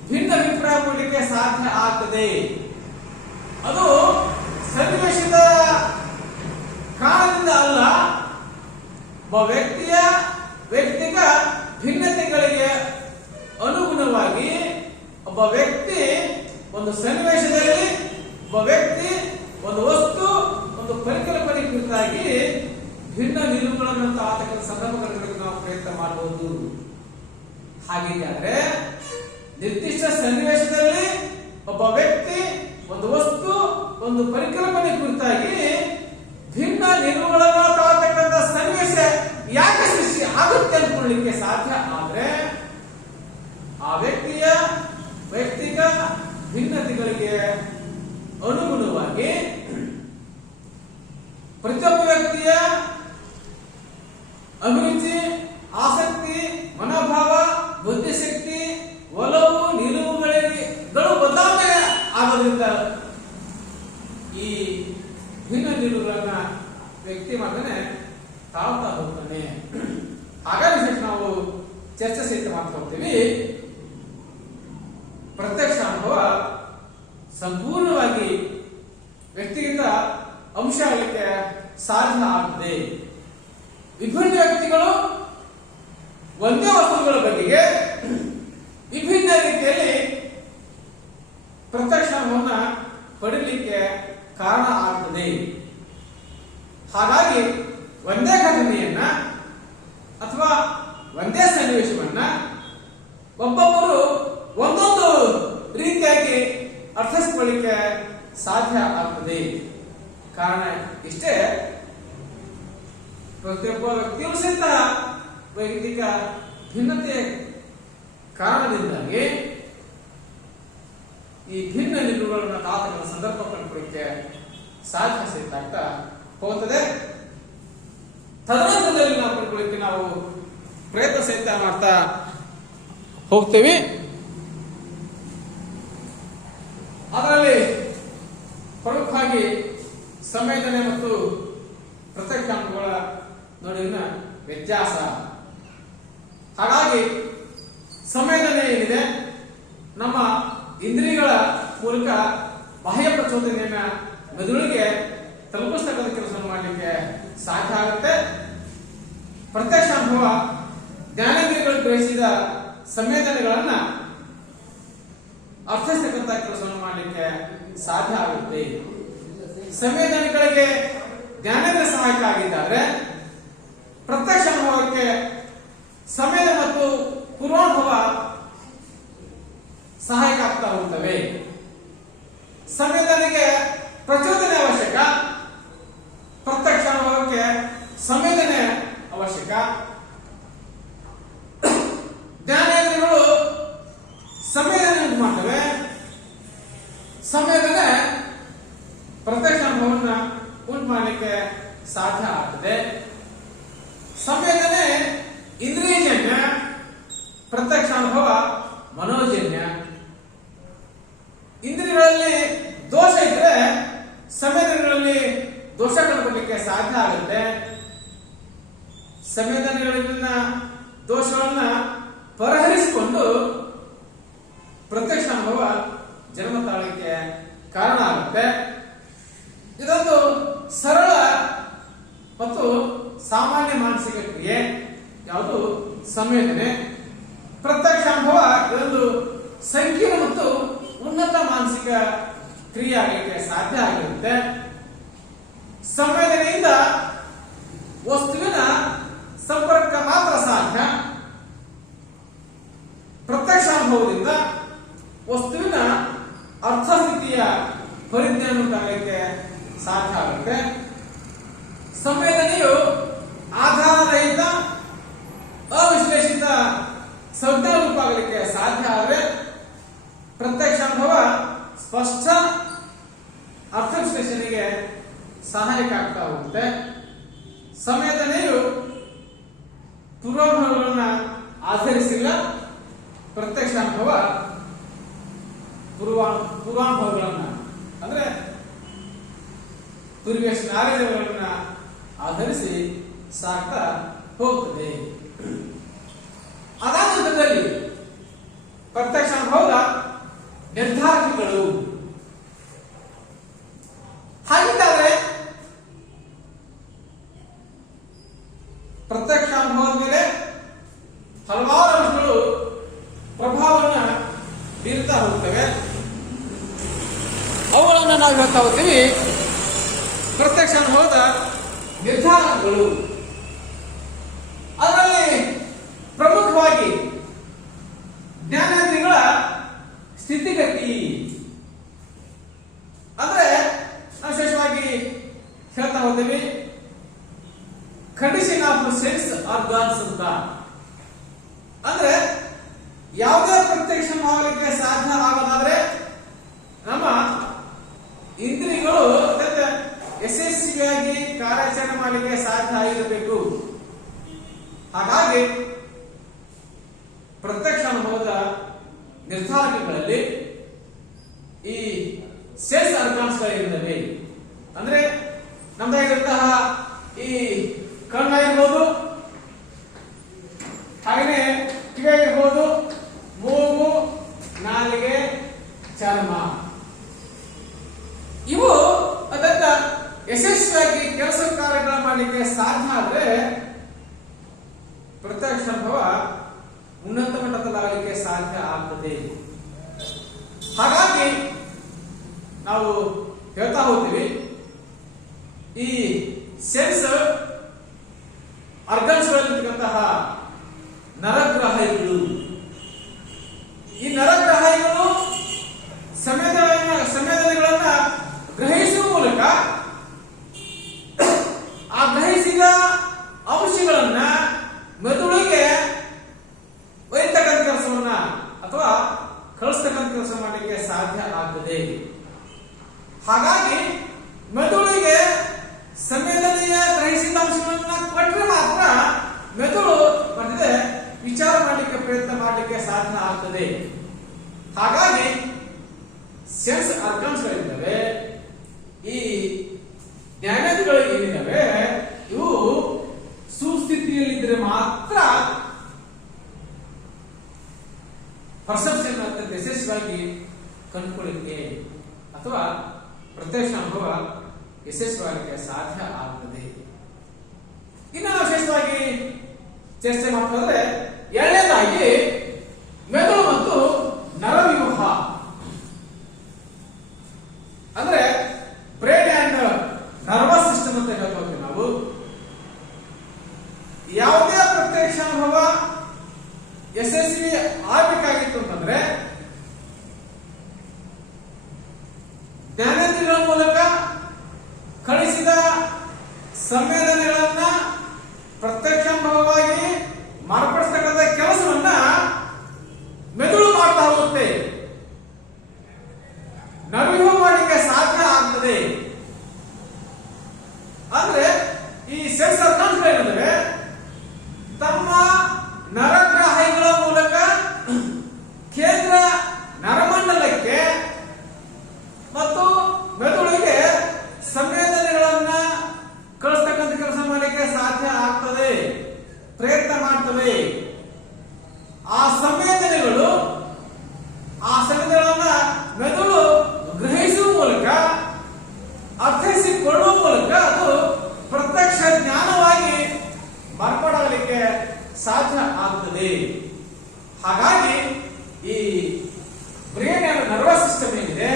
ಭಿನ್ನ ಅಭಿಪ್ರಾಯ ಕೊಡಲಿಕ್ಕೆ ಸಾಧ್ಯ ಆಗ್ತದೆ. ಅದು ಸನ್ನಿವೇಶದ ಕಾರಣದಿಂದ ಅಲ್ಲ, ಒಬ್ಬ ವ್ಯಕ್ತಿಗ ಭಿನ್ನತೆಗಳಿಗೆ ಅನುಗುಣವಾಗಿ ಒಬ್ಬ ವ್ಯಕ್ತಿ ಒಂದು ಸನ್ನಿವೇಶದಲ್ಲಿ, ಒಬ್ಬ ವ್ಯಕ್ತಿ ಒಂದು ವಸ್ತು, ಒಂದು ಪರಿಕಲ್ಪನೆ ಕುರಿತಾಗಿ ಭಿನ್ನ ನಿಲುವುಗಳನ್ನು ಆತಕ್ಕಂಥ ಸಂದರ್ಭಗಳಲ್ಲಿ ನಾವು ಪ್ರಯತ್ನ ಮಾಡಬಹುದು. ಹಾಗಿದ್ದರೆ ನಿರ್ದಿಷ್ಟ ಸನ್ನಿವೇಶದಲ್ಲಿ ಒಬ್ಬ ವ್ಯಕ್ತಿ ಒಂದು ವಸ್ತು, ಒಂದು ಪರಿಕಲ್ಪನೆ ಕುರಿತಾಗಿ ಭಿನ್ನ ನಿಲುವುಗಳನ್ನು ತಾಳತಕ್ಕಂಥ ಚರ್ಚೆ ಸಹಿತ ಮಾಡ್ತಾ ಹೋಗ್ತೀವಿ. ಪ್ರತ್ಯಕ್ಷ ಅನುಭವ ಸಂಪೂರ್ಣವಾಗಿ ವ್ಯಕ್ತಿಗತ ಅಂಶ ಆಗಲಿಕ್ಕೆ ಸಾಧನ ಆಗುತ್ತದೆ. ವಿಭಿನ್ನ ವ್ಯಕ್ತಿಗಳು ಒಂದೇ ವಸ್ತುಗಳ ಬಗೆಗೆ ವಿಭಿನ್ನ ರೀತಿಯಲ್ಲಿ ಪ್ರತ್ಯಕ್ಷ ಅನುಭವನ ಪಡೆಯಲಿಕ್ಕೆ ಕಾರಣ ಆಗ್ತದೆ. ಹಾಗಾಗಿ ಒಂದೇ ಘಟನೆಯನ್ನ ಅಥವಾ ಒಂದೇ ಸನ್ನಿವೇಶವನ್ನ ಒಬ್ಬೊಬ್ಬರು ಒಂದೊಂದು ರೀತಿಯಾಗಿ ಅರ್ಥೈಸಿಕೊಳ್ಳಿಕ್ಕೆ ಸಾಧ್ಯ ಆಗ್ತದೆ. ಕಾರಣ ಇಷ್ಟೇ, ಪ್ರತಿಯೊಬ್ಬ ವ್ಯಕ್ತಿಯೂ ಸಹಿತ ವೈಯಕ್ತಿಕ ಭಿನ್ನತೆ ಕಾರಣದಿಂದಾಗಿ ಈ ಭಿನ್ನ ನಿಲುವುಗಳನ್ನ ತಾತಗಳ ಸಂದರ್ಭ ಕಂಡುಕೊಳ್ಳಿಕ್ಕೆ ಸಾಧ್ಯ ಸಹಿತ ಆಗ್ತಾ ಹೋಗುತ್ತದೆ. ತದನಂತರದಲ್ಲಿ ನಾವು ಕಂಡುಕೊಳ್ಳಿಕ್ಕೆ ನಾವು ಪ್ರಯತ್ನ ಸಹಿತ ಮಾಡ್ತಾ ಹೋಗ್ತೇವೆ. ಅದರಲ್ಲಿ ಪ್ರಮುಖವಾಗಿ ಸಂವೇದನೆ ಮತ್ತು ಪ್ರತ್ಯಕ್ಷ ಅನುಭವಗಳ ನಡುವಿನ ವ್ಯತ್ಯಾಸ. ಹಾಗಾಗಿ ಸಂವೇದನೆ ಏನಿದೆ, ನಮ್ಮ ಇಂದ್ರಿಯಗಳ ಮೂಲಕ ಬಾಹ್ಯ ಪ್ರಚೋದನೆಯನ್ನ ಮೆದುಳಿಗೆ ತಲುಪಿಸ್ತಕ್ಕಂಥ ಕೆಲಸವನ್ನು ಮಾಡಲಿಕ್ಕೆ ಸಾಧ್ಯ ಆಗುತ್ತೆ. ಪ್ರತ್ಯಕ್ಷ ಅನುಭವ ಜ್ಞಾನೇಂದ್ರಿಯಗಳು ಗ್ರಹಿಸಿದ ಸಂವೇದನೆಗಳನ್ನ ಅರ್ಥೈಸ್ತಕ್ಕಂಥ ಕೆಲಸವನ್ನು ಮಾಡಲಿಕ್ಕೆ ಸಾಧ್ಯ ಆಗುತ್ತೆ. ಸಂವೇದನೆಗಳಿಗೆ ಜ್ಞಾನೇಂದ್ರ ಸಹಾಯಕ ಆಗಿದ್ದಾರೆ, ಪ್ರತ್ಯಕ್ಷ ಅನುಭವಕ್ಕೆ ಸಂವೇದನೆ ಮತ್ತು ಪೂರ್ವಾನುಭವ ಸಹಾಯಕ ಆಗ್ತಾ ಹೋಗುತ್ತವೆ. ಸಂವೇದನೆಗೆ ಪ್ರಚೋದನೆ ಅವಶ್ಯಕ, ಪ್ರತ್ಯಕ್ಷ ಅನುಭವಕ್ಕೆ ಸಂವೇದನೆ ಅವಶ್ಯಕ. ಜ್ಞಾನೇಂದ್ರಿಯಗಳು ಸಂವೇದನೆ ಉಂಟು ಮಾಡ್ತವೆ, ಸಂವೇದನೆ ಪ್ರತ್ಯಕ್ಷ ಅನುಭವವನ್ನು ಉಂಟು ಮಾಡಲಿಕ್ಕೆ ಸಾಧ್ಯ ಆಗ್ತದೆ. ಸಂವೇದನೆ ಇಂದ್ರಿಯಜನ್ಯ, ಪ್ರತ್ಯಕ್ಷ ಅನುಭವ ಮನೋಜನ್ಯ. ಇಂದ್ರಿಯಗಳಲ್ಲಿ ದೋಷ ಇದ್ರೆ ಸಂವೇದನೆಗಳಲ್ಲಿ ದೋಷ ಕಂಡುಕೊಳ್ಳಲಿಕ್ಕೆ ಸಾಧ್ಯ ಆಗುತ್ತೆ. ಸಂವೇದನೆಗಳಲ್ಲಿನ ದೋಷಗಳನ್ನ ಪರಿಹರಿಸಿಕೊಂಡು ಪ್ರತ್ಯಕ್ಷ ಅನುಭವ ಜನ್ಮ ತಾಳಲಿಕ್ಕೆ ಕಾರಣ ಆಗುತ್ತೆ. ಇದೊಂದು ಸರಳ ಮತ್ತು ಸಾಮಾನ್ಯ ಮಾನಸಿಕ ಕ್ರಿಯೆ ಯಾವುದು ಸಂವೇದನೆ. ಪ್ರತ್ಯಕ್ಷ ಅನುಭವ ಇದೊಂದು ಸಂಕೀರ್ಣ ಮತ್ತು ಉನ್ನತ ಮಾನಸಿಕ ಕ್ರಿಯೆ ಆಗಲಿಕ್ಕೆ ಸಾಧ್ಯ ಆಗಿರುತ್ತೆ. ಸಂವೇದನೆಯಿಂದ ವಸ್ತುವಿನ ಸಂಪರ್ಕ ಮಾತ್ರ ಸಾಧ್ಯ, ಪ್ರತ್ಯಕ್ಷ ಅನುಭವದಿಂದ ವಸ್ತುವಿನ ಅರ್ಥಸ್ಥಿತಿಯ ಪರಿಜ್ಞಾನ ಉಂಟಾಗಲಿಕ್ಕೆ ಸಾಧ್ಯ ಆಗುತ್ತೆ. ಸಂವೇದನೆಯು ಆಧಾರರಹಿತ ಅವಿಶ್ಲೇಷಿತ ಸಂಜ್ಞಾ ರೂಪ ಆಗಲಿಕ್ಕೆ ಸಾಧ್ಯ ಆದರೆ ಪ್ರತ್ಯಕ್ಷ ಅನುಭವ ಸ್ಪಷ್ಟ ಅರ್ಥ ವಿಶ್ಲೇಷಣೆಗೆ ಸಹಾಯಕ ಆಗ್ತಾ ಹೋಗುತ್ತೆ. ಸಂವೇದನೆಯು ಪೂರ್ವಾನುಭವಗಳನ್ನ ಆಧರಿಸಿಲ್ಲ, ಪ್ರತ್ಯಕ್ಷ ಅನುಭವ ಪೂರ್ವಾನುಭವಗಳನ್ನ ಅಂದ್ರೆ ಪ್ರಿವಿಯಸ್ ನಾಲೆಜ್ಗಳನ್ನ ಆಧರಿಸಿ ಸಾಗ್ತಾ ಹೋಗ್ತದೆ. ಅದಾದ ನಂತರದಲ್ಲಿ ಪ್ರತ್ಯಕ್ಷ ಅನುಭವದ ನಿರ್ಧಾರಕಗಳು. ಹಾಗಿದ್ದಾದ್ರೆ ಪ್ರತ್ಯಕ್ಷ ಅನುಭವದ ಮೇಲೆ ಹಲವಾರು ಅಂಶಗಳು ಪ್ರಭಾವವನ್ನು ಬೀರ್ತಾ ಹೋಗ್ತವೆ. ಅವುಗಳನ್ನು ನಾವು ಹೇಳ್ತಾ ಹೋಗ್ತೀವಿ ಪ್ರತ್ಯಕ್ಷ ಅನುಭವದ ನಿರ್ಧಾರಕಗಳು. ಅದರಲ್ಲಿ ಪ್ರಮುಖವಾಗಿ ಜ್ಞಾನೇಂದ್ರಿಯಗಳ ಸ್ಥಿತಿಗತಿ ಅಂದ್ರೆ ನಾವು ವಿಶೇಷವಾಗಿ ಹೇಳ್ತಾ ಹೋಗ್ತೀವಿ ಕಂಡೀಷನ್ ಆಫ್ ಸೆನ್ಸ್ ಆರ್ಗಾನ್ಸ್ ಅಂತ. ಅಂದ್ರೆ ಯಾವುದೇ ಪ್ರತ್ಯಕ್ಷ ಮಾಡಲಿಕ್ಕೆ ಸಾಧ್ಯ ಆಗೋದಾದ್ರೆ ನಮ್ಮ ಇಂದ್ರಿಯಗಳು ಅತ್ಯಂತ ಯಶಸ್ವಿಯಾಗಿ ಕಾರ್ಯಾಚರಣೆ ಮಾಡಲಿಕ್ಕೆ ಸಾಧ್ಯ ಆಗಿರಬೇಕು. ಹಾಗಾಗಿ ಪ್ರತ್ಯಕ್ಷ ಅನುಭವದ ನಿರ್ಧಾರಕಗಳಲ್ಲಿ ಈ ಸೆನ್ಸ್ ಆರ್ಗಾನ್ಸ್ಗಳಿರುತ್ತವೆ. ಅಂದ್ರೆ ನಮ್ದಾಗಿರುವಂತಹ ಈ ಕಣ್ಣಾಗಿರ್ಬೋದು, ಹಾಗೆಯೇ ಸ್ಥಿತಿಯಲ್ಲಿದ್ದರೆ ಮಾತ್ರ ಪರ್ಸೆಪ್ಷನ್ ಅತ್ಯಂತ ಯಶಸ್ವಿಯಾಗಿ ಕಂಡುಕೊಳ್ಳಲಿಕ್ಕೆ ಅಥವಾ ಪ್ರತ್ಯಕ್ಷ ಅನುಭವ ಯಶಸ್ವಿಯಾಗಲಿಕ್ಕೆ ಸಾಧ್ಯ ಆಗುತ್ತದೆ. ಇನ್ನು ವಿಶೇಷವಾಗಿ ಚರ್ಚೆ ಮಾಡೋದಾದ್ರೆ ಎರಡನೇದಾಗಿ ಮೆದುಳು ಮತ್ತು ನರವ್ಯೂಹ ಅಂದ್ರೆ ಬ್ರೈನ್ ಅಂಡ್ ನರ್ವಸ್ ಸಿಸ್ಟಮ್ ಅಂತ ಹೇಳ್ತೀವಿ ನಾವು. ಯಾವುದೇ ಪ್ರತ್ಯಕ್ಷ ಅನುಭವ ಯಶಸ್ವಿ ಆಗಬೇಕಾಗಿತ್ತು ಅಂತಂದ್ರೆ ಜ್ಞಾನೇಂದ್ರಿಯಗಳ ಮೂಲಕ ಕಳಿಸಿದ ಸಂವೇದನೆಗಳನ್ನ ಪ್ರತ್ಯಕ್ಷ ಅನುಭವವಾಗಿ ಮಾರ್ಪಡಿಸ್ತಕ್ಕಂಥ ಕೆಲಸವನ್ನ ಮೆದುಳು ಮಾಡ್ತಾ ಹೋಗುತ್ತೆ. ನರವ್ಯೂಹ ಮಾಡಲಿಕ್ಕೆ ಸಾಧ್ಯ ಆಗ್ತದೆ. ಅಂದ್ರೆ ಈ ಸೆನ್ಸರ್ ಏನಂದ್ರೆ ತಮ್ಮ ನರಗ್ರಾಹಿಗಳ ಮೂಲಕ ಕೇಂದ್ರ ನರಮಂಡಲಕ್ಕೆ ಮತ್ತು ಮೆದುಳಿಗೆ ಸಂವೇದನೆಗಳನ್ನ ಕಳಿಸ್ತಕ್ಕಂಥ ಕೆಲಸ ಮಾಡಲಿಕ್ಕೆ ಸಾಧ್ಯ ಆಗ್ತದೆ, ಪ್ರಯತ್ನ ಮಾಡ್ತವೆ. ಆ ಸಂವೇದನೆಗಳನ್ನ ಮೆದುಳು ಗ್ರಹಿಸುವ ಮೂಲಕ, ಅರ್ಥೈಸಿಕೊಳ್ಳುವ ಮೂಲಕ ಅದು ಪ್ರತ್ಯಕ್ಷ ಜ್ಞಾನವಾಗಿ ಮಾರ್ಪಾಡಾಗಲಿಕ್ಕೆ ಸಾಧ್ಯ ಆಗ್ತದೆ. ಹಾಗಾಗಿ ಈ ಬ್ರೈನ್ ಅಂಡ್ ನರ್ವಸ್ ಸಿಸ್ಟಮ್ ಏನಿದೆ,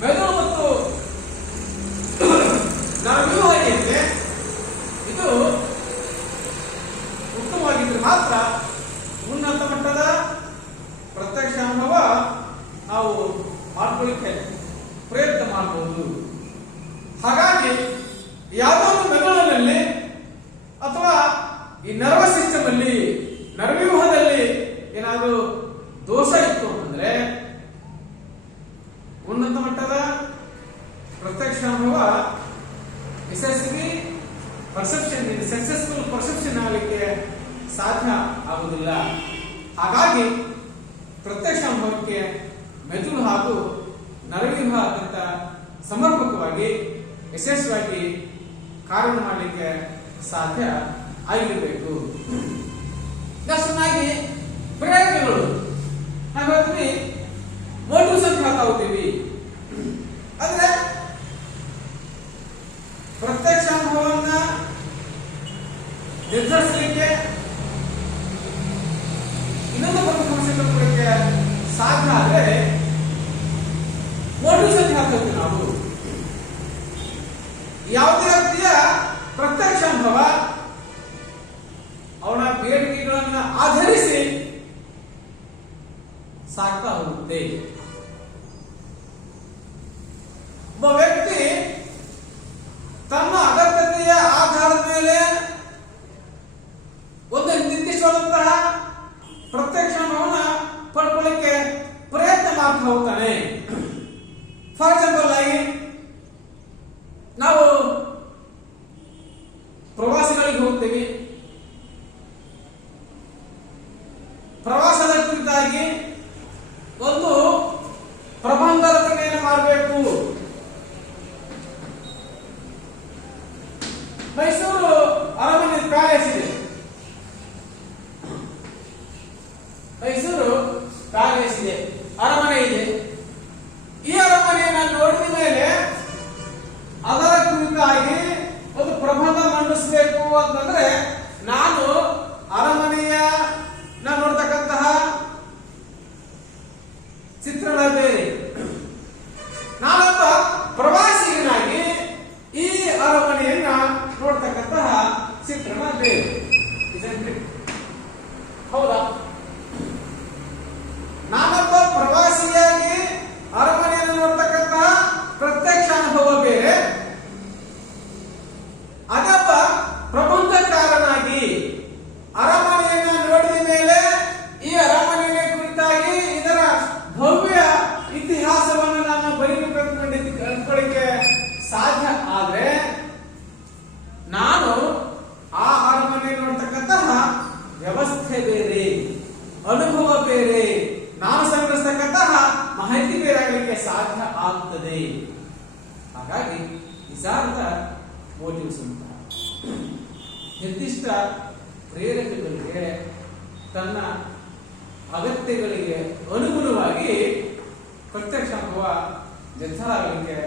ಮೆದುಳು ಮತ್ತು ನರವ್ಯೂಹ ಏನಿದೆ, ಇದು ಉತ್ತಮವಾಗಿದ್ರೆ ಮಾತ್ರ ಉನ್ನತ ಮಟ್ಟದ ಪ್ರತ್ಯಕ್ಷ ಅನುಭವ ನಾವು ಮಾಡ್ಕೊಳ್ಳಿಕ್ಕೆ ಪ್ರಯತ್ನ ಮಾಡಬಹುದು. ಹಾಗಾಗಿ ಯಾವುದೋ ಒಂದು ಮೆದುಳಿನಲ್ಲಿ ಅಥವಾ ಈ ನರ್ವಸ್ ಸಿಸ್ಟಮ್ ಅಲ್ಲಿ, ನರವ್ಯೂಹದಲ್ಲಿ ಏನಾದರೂ ದೋಷ ಇತ್ತು ಅಂತಂದ್ರೆ ಉನ್ನತ ಮಟ್ಟದ ಪ್ರತ್ಯಕ್ಷ ಅನುಭವ ಯಶಸ್ವಿ ಪರ್ಸೆಪ್ಷನ್, ಸಕ್ಸಸ್ಫುಲ್ ಪರ್ಸೆಪ್ಷನ್ ಆಗಲಿಕ್ಕೆ ಸಾಧ್ಯ ಆಗುವುದಿಲ್ಲ. ಹಾಗಾಗಿ ಪ್ರತ್ಯಕ್ಷ ಅನುಭವಕ್ಕೆ ಮೆದುಳು ಹಾಗೂ ನರವ್ಯೂಹ ಅತ್ಯಂತ ಸಮರ್ಪಕವಾಗಿ ಯಶಸ್ವಿಯಾಗಿ ಕಾರ್ಯ ಮಾಡಲಿಕ್ಕೆ ಸಾಧ್ಯ ಆಗಿರಬೇಕು. ನೆಕ್ಸ್ಟ್ನಾಗಿ ಪ್ರಯೋಗಗಳು ನಾವು ಹೇಳ್ತೀವಿ, ಮೋಟಿವ್ಸ್ ಅಂತ ಹೇಳ್ತಾ ಹೋಗ್ತೀವಿ. ಅಂದ್ರೆ ಪ್ರತ್ಯಕ್ಷ ಅನುಭವವನ್ನ ನಿರ್ಧರಿಸಲಿಕ್ಕೆ, ಇನ್ನೊಂದು ಪ್ರಮುಖ ಅಂಶ ಕೊಡಲಿಕ್ಕೆ ಸಾಧ್ಯ ಆದರೆ ಮೋಟಿವ್ಸ್ ಅಂತ ಹೇಳ್ತೀವಿ ನಾವು. ಯಾವುದೇ ವ್ಯಕ್ತಿಯ ಪ್ರತ್ಯಕ್ಷ ಅನುಭವ ಅವನ ಬೇಡಿಕೆಗಳನ್ನ ಆಧರಿಸಿ ಸಾಗ್ತಾ ಹೋಗುತ್ತೆ. ಒಬ್ಬ ವ್ಯಕ್ತಿ ತನ್ನ ಅಗತ್ಯತೆಯ ಆಧಾರದ ಮೇಲೆ ಒಂದು ನಿರ್ದಿಷ್ಟವಾದಂತಹ ಪ್ರತ್ಯಕ್ಷ ಅನುಭವನ ಪಡ್ಕೊಳ್ಳಿಕ್ಕೆ ಪ್ರಯತ್ನ ಮಾಡ್ತಾ ಹೋಗ್ತಾನೆ. ಫಾರ್ ಎಕ್ಸಾಂಪಲ್ ಆಗಿ ನಾವು ಪ್ರವಾಸಗಳಿಗೆ ಹೋಗ್ತೀವಿ. ಪ್ರವಾಸದ ಕುರಿತಾಗಿ ಒಂದು ಪ್ರಬಂಧ ರಚನೆಯನ್ನು ಮಾಡಬೇಕು. ಮೈಸೂರು ಅರಮನೆ ಪ್ಯಾಲೇಸ್ ಇದೆ. ಮೈಸೂರು ಪ್ಯಾಲೇಸ್ ಇದೆ, ಅರಮನೆ ಇದೆ. ಈ ಅರಮನೆಯನ್ನು ನೋಡಿದ ಮೇಲೆ ಅದರ ಕುರಿತಾಗಿ ಒಂದು ಪ್ರಬಂಧ ಮಂಡಿಸಬೇಕು ಅಂತಂದ್ರೆ ನಾನು ಅರಮನೆಯ ನೋಡ್ತಕ್ಕಂತಹ ಚಿತ್ರಣ ಬೇರೆ, ನಾನೊಬ್ಬ ಪ್ರವಾಸಿಗನಾಗಿ ಈ ಅರಮನೆಯನ್ನ ನೋಡ್ತಕ್ಕಂತಹ ಚಿತ್ರಣ ಬೇರೆ. ಹೌದಾ? ನಾನೊಬ್ಬ ಪ್ರವಾಸಿಯಾಗಿ ಅರಮನೆಯನ್ನು ನೋಡ್ತಕ್ಕಂತಹ ಪ್ರತ್ಯಕ್ಷ ಅನುಭವ ಬೇರೆ, ಅದೊಬ್ಬ ಪ್ರಬಂಧಕ ನಿರ್ದಿಷ್ಟ ಪ್ರೇರಕಗಳಿಗೆ ತನ್ನ ಅಗತ್ಯಗಳಿಗೆ ಅನುಗುಣವಾಗಿ ಪ್ರತ್ಯಕ್ಷ ಅನುಭವ ನಿರ್ಧಾರ ಆಗಲಿಕ್ಕೆ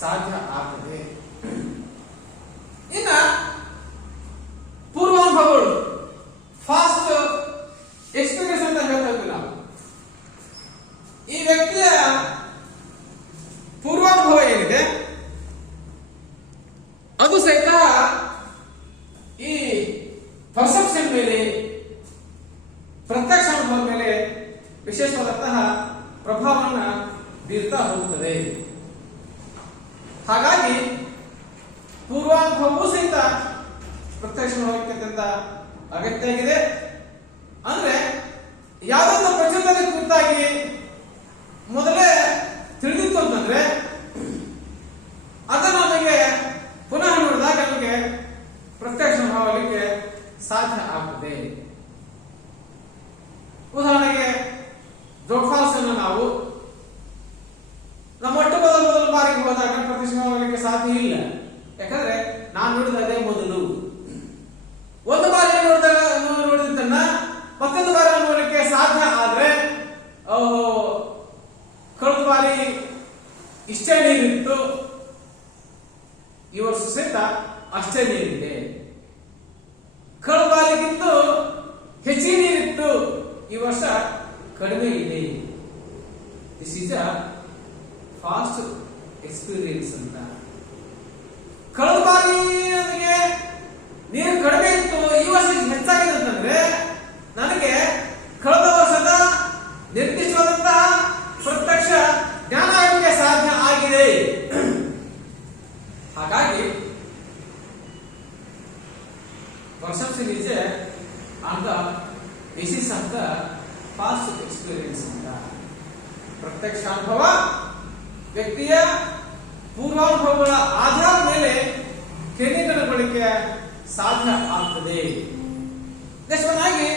ಸಾಧ್ಯ ಆಗ್ತದೆ. ಇನ್ನ ಪೂರ್ವಾನುಭವಗಳು ಫಾಸ್ಟ್ ಎಕ್ಸ್ಪೀರಿಯನ್ಸ್ ಅಂತ ಹೇಳ್ತಾ ಇದ್ವಿ ನಾವು. ಈ ವ್ಯಕ್ತಿಯ ಪೂರ್ವಾನುಭವ ಏನಿದೆ ಅದು ಸಹಿತ ಈ ಪರ್ಸೆಪ್ಷನ್ ಮೇಲೆ, ಪ್ರತ್ಯಕ್ಷ ಅನುಭವದ ಮೇಲೆ ವಿಶೇಷವಾದಂತಹ ಪ್ರಭಾವವನ್ನು ಬೀರ್ತಾ ಹೋಗುತ್ತದೆ. ಹಾಗಾಗಿ ಪೂರ್ವಾನುಭವವೂ ಸಹಿತ ಪ್ರತ್ಯಕ್ಷ ಅನುಭವಕ್ಕೆ ಅತ್ಯಂತ ಅಗತ್ಯ ಆಗಿದೆ. ಅಂದ್ರೆ ಯಾವುದೊಂದು ಪ್ರಚೋದನೆ ಕುರಿತಾಗಿ ಮೊದಲೇ ತಿಳಿದಿತ್ತು ಅಂತಂದ್ರೆ ಅದನ್ನು ನಮಗೆ ಪುನಃ ನೋಡಿದಾಗ ನಮಗೆ ಪ್ರತ್ಯಕ್ಷ ಅನುಭವ ಆಗಲಿಕ್ಕೆ ಸಾಧ್ಯ ಆಗ್ತದೆ. ಉದಾಹರಣೆಗೆ ಜೋಗ್ ಫಾಲ್ಸ್ ಅನ್ನು ನಾವು ನಮ್ಮ ಮೊದಲ ಬಾರಿಗೆ ಹೋದಾಗ ಪ್ರತ್ಯಕ್ಷ ಅನುಭವ ಸಾಧ್ಯ ಇಲ್ಲ. ಯಾಕಂದ್ರೆ ನಾನು ನೋಡಿದ ಅದೇ ಮೊದಲು. ಒಂದು ಬಾರಿ ನೋಡಿದ್ದನ್ನ ಮತ್ತೊಂದು ಬಾರಿ ನೋಡಲಿಕ್ಕೆ ಸಾಧ್ಯ ಆದ್ರೆ ಕಳೆದ ಬಾರಿ ಇಷ್ಟೇ ನೀರಿತ್ತು, ಈ ವರ್ಷ ಸಹಿತ ಅಷ್ಟೇ ನೀರಿದೆ. ಕಳೆದ ಬಾರಿಗಿಂತ ಹೆಚ್ಚಿನ ನೀರಿತ್ತು, ಈ ವರ್ಷ ಕಡಿಮೆ ಇದೆ. This is a fast experience ಅಂತ. ಕಳೆದ ಬಾರಿ ನನಗೆ ನೀರು ಕಡಿಮೆ ಇತ್ತು, ಈ ವರ್ಷ ಹೆಚ್ಚಾಗಿದೆ ಅಂತಂದ್ರೆ ನನಗೆ ಕಳೆದ ವರ್ಷದ ನಿರ್ದಿಷ್ಟವಾದಂತಹ ಪ್ರತ್ಯಕ್ಷ ಜ್ಞಾನ ಆಗಲಿಕ್ಕೆ ಸಾಧ್ಯ ಆಗಿದೆ. ಹಾಗಾಗಿ perception is on the basis of the past experience ಅಂತ. ಪ್ರತ್ಯಕ್ಷ ಅನುಭವ ವ್ಯಕ್ತಿಯ ಪೂರ್ವಾನುಭವಗಳ ಆಧಾರದ ಮೇಲೆ ಕೇಂದ್ರೀಕರಣಗೊಳ್ಳಲಿಕ್ಕೆ ಸಾಧ್ಯ ಆಗ್ತದೆ. ನೆಕ್ಸ್ಟ್ ಆಗಿ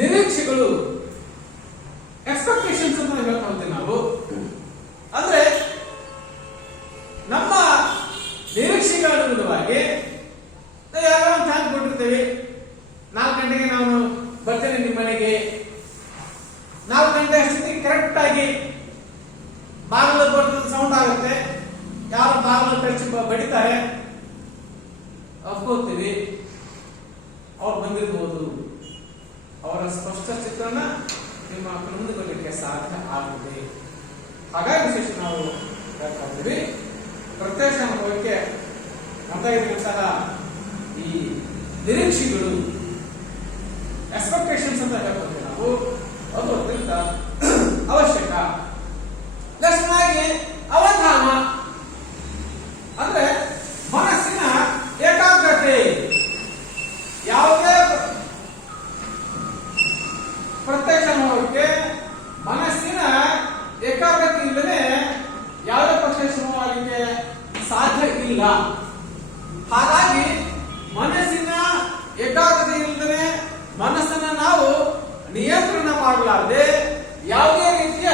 ನಿರೀಕ್ಷೆಗಳು, ಎಕ್ಸ್ಪೆಕ್ಟೇಷನ್ಸ್ ಅಂತ ಹೇಳ್ತಾ ಹೋಗ್ತೀವಿ ನಾವು. ಅಂದ್ರೆ ನಮ್ಮ ನಿರೀಕ್ಷೆಗಳ ಅನುಗುಣವಾಗಿ ಯಾರೋ ಒಂದು ಟೈಮ್ ಕೊಟ್ಟಿರ್ತೇವೆ, 4 ಗಂಟೆಗೆ ನಾನು ಬರ್ತೇನೆ ನಿಮ್ಮ ಮನೆಗೆ. 4 ಗಂಟೆ ಅಷ್ಟೊತ್ತಿಗೆ ಕರೆಕ್ಟ್ ಆಗಿ ಬಾಗಿಲು ಬರ್ತದ ಸೌಂಡ್ ಆಗುತ್ತೆ, ಯಾರು ಬಾಗಿಲು ಟಚ್ ಬಡಿತಾರೆ, ಅಪ್ಕೋತೀವಿ ಅವ್ರು ಬಂದಿರಬಹುದು. ಅವರ ಸ್ಪಷ್ಟ ಚಿತ್ರಣ ನಿಮ್ಮ ಮುಂದೆ ಬರಲಿಕ್ಕೆ ಸಾಧ್ಯ ಆಗುತ್ತದೆ. ಹಾಗಾಗಿ ವಿಶೇಷ ನಾವು ಹೇಳ್ತಾ ಇದ್ದೀವಿ ಪ್ರತ್ಯಕ್ಷ ಅನುಭವಕ್ಕೆ ನಮ್ಮದಾಗಿರುವಂತಹ ಈ ನಿರೀಕ್ಷೆಗಳು, ಎಕ್ಸ್ಪೆಕ್ಟೇಷನ್ಸ್ ಅಂತ ಹೇಳ್ತೀವಿ ನಾವು, ಅದು ಅತ್ಯಂತ ಅವಶ್ಯಕ. ನೆಕ್ಸ್ಟ್ ಅವಧಾನ ಅಂದ್ರೆ ಮನಸ್ಸಿನ ಏಕಾಗ್ರತೆ. ಯಾವುದೇ ಪ್ರತ್ಯಕ್ಷ ಅನುಭವಕ್ಕೆ ಮನಸ್ಸಿನ ಏಕಾಗ್ರತೆ ಇಲ್ಲದೆ ಯಾವುದೇ ಪ್ರತ್ಯಕ್ಷ ಅನುಭವಕ್ಕೆ ಸಾಧ್ಯ ಇಲ್ಲ. ಹಾಗಾಗಿ ಮನಸ್ಸಿನ ಏಕಾಗ್ರತೆ ಇಲ್ಲದೆ ಮನಸ್ಸನ್ನ ನಾವು ನಿಯಂತ್ರಣ ಮಾಡಲಾರದೆ ಯಾವುದೇ ರೀತಿಯ